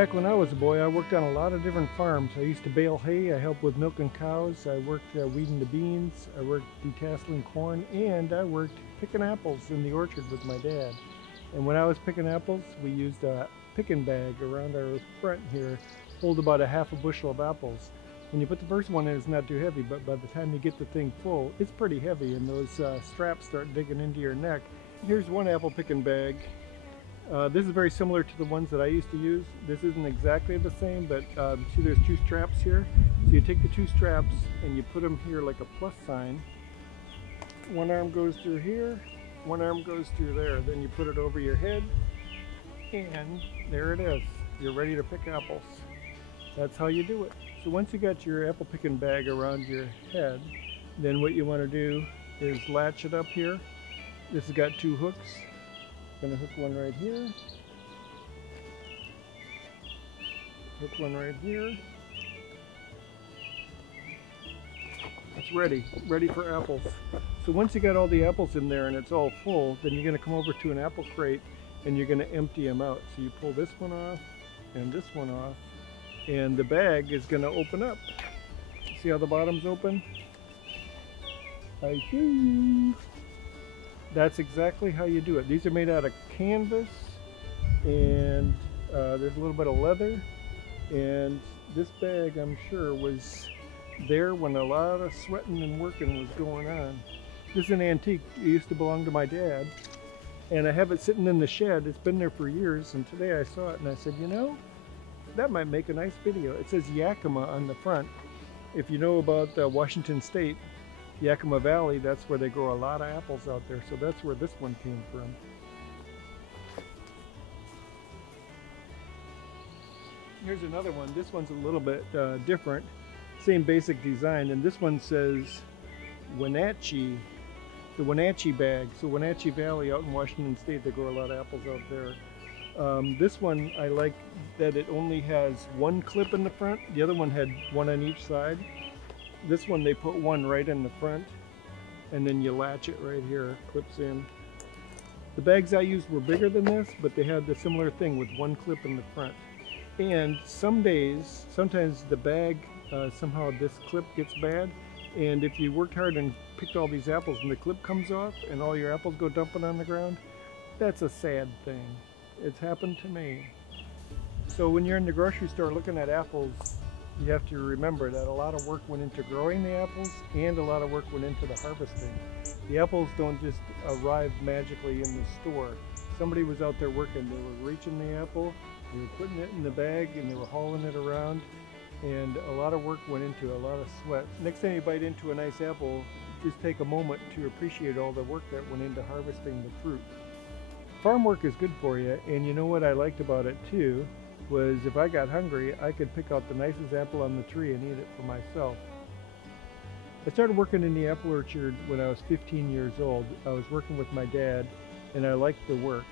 Back when I was a boy, I worked on a lot of different farms. I used to bale hay, I helped with milking cows, I worked weeding the beans, I worked detasseling corn, and I worked picking apples in the orchard with my dad. And when I was picking apples, we used a picking bag around our front here, hold about a half a bushel of apples. When you put the first one in, it's not too heavy, but by the time you get the thing full, it's pretty heavy, and those straps start digging into your neck. Here's one apple picking bag. This is very similar to the ones that I used to use. This isn't exactly the same, but see there's two straps here? So you take the two straps and you put them here like a plus sign. One arm goes through here, one arm goes through there. Then you put it over your head, and there it is. You're ready to pick apples. That's how you do it. So once you got your apple picking bag around your head, then what you want to do is latch it up here. This has got two hooks. Gonna hook one right here, hook one right here. It's ready for apples. So once you got all the apples in there and it's all full, then you're gonna come over to an apple crate and you're gonna empty them out. So you pull this one off and this one off, and the bag is gonna open up. See how the bottom's open? I hear you. That's exactly how you do it. These are made out of canvas, and there's a little bit of leather, and this bag, I'm sure, was there when a lot of sweating and working was going on. This is an antique. It used to belong to my dad, and I have it sitting in the shed. It's been there for years, and today I saw it and I said, you know, that might make a nice video. It says Yakima on the front. If you know about Washington State, Yakima Valley, that's where they grow a lot of apples out there, so that's where this one came from. Here's another one. This one's a little bit different. Same basic design, and this one says Wenatchee, the Wenatchee bag. So Wenatchee Valley out in Washington State, they grow a lot of apples out there. This one, I like that it only has one clip in the front. The other one had one on each side. This one they put one right in the front, and then you latch it right here, clips in. The bags I used were bigger than this, but they had the similar thing with one clip in the front. And some days, sometimes the bag, somehow this clip gets bad, and if you worked hard and picked all these apples and the clip comes off and all your apples go dumping on the ground, that's a sad thing. It's happened to me. So when you're in the grocery store looking at apples, you have to remember that a lot of work went into growing the apples and a lot of work went into the harvesting. The apples don't just arrive magically in the store. Somebody was out there working. They were reaching the apple, they were putting it in the bag, and they were hauling it around, and a lot of work went into it, a lot of sweat. Next time you bite into a nice apple, just take a moment to appreciate all the work that went into harvesting the fruit. Farm work is good for you, and you know what I liked about it too? Was if I got hungry, I could pick out the nicest apple on the tree and eat it for myself. I started working in the apple orchard when I was 15 years old. I was working with my dad, and I liked the work.